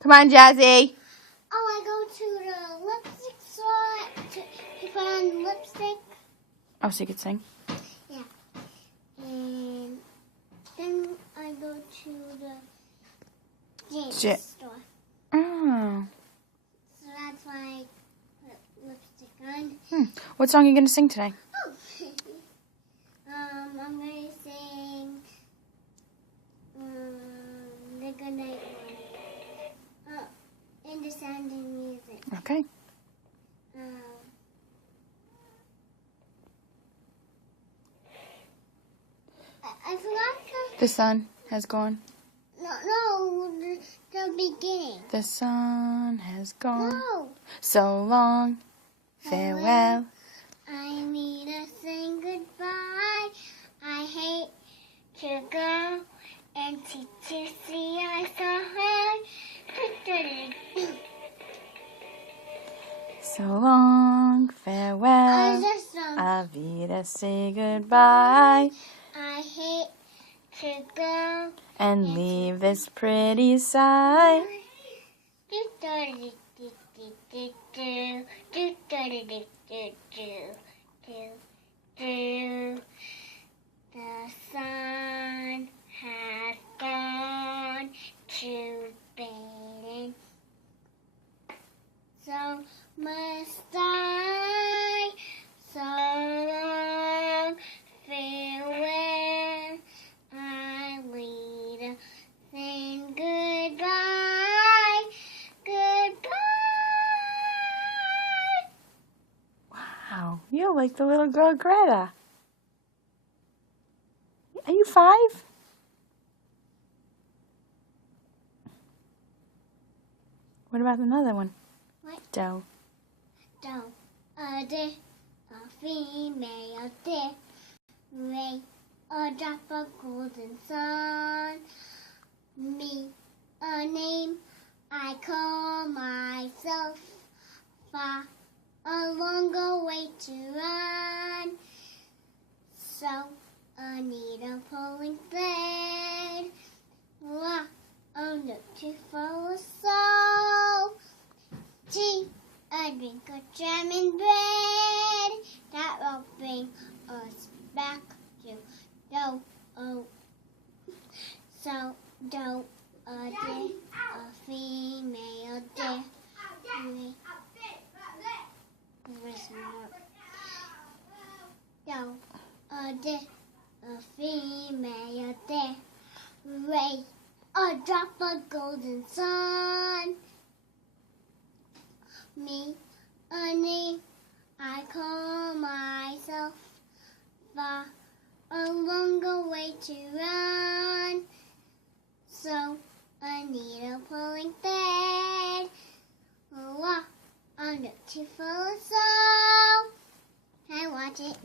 Come on, Jazzy. Oh, I go to the lipstick store to put on lipstick. Oh, so you could sing? Yeah. And then I go to the dance store. Oh. So that's why I put lipstick on. What song are you going to sing today? Oh. I'm going to sing the Good Night one. And the Sound of Music. Okay. I forgot The sun has gone. No, the beginning. The sun has gone. No. So long. Farewell. I need to say goodbye. I hate to go and see I saw her. So long. Farewell. Avida, say goodbye. I hate to go and leave this pretty side. The sun has gone to bed, so must I. So long, farewell. I lead saying goodbye, goodbye. Wow, you're like the little girl Greta. Are you 5? What about another one? What? Doe. Doe. A deer, a female deer. Ray, a drop of golden sun. Me, a name I call myself. Far, a longer way to run. So, a needle pulling thread. La, a note to follow soul. Tea, a drink of jam and bread. That will bring us back to Doe. Oh, so Doe, a deer, a female deer. Doe, a deer, a female deer. Ray, a drop of golden sun. Me, a name I call myself. Far, a longer way to run. So, a needle pulling thread. La, a note to follow soul. Can I watch it?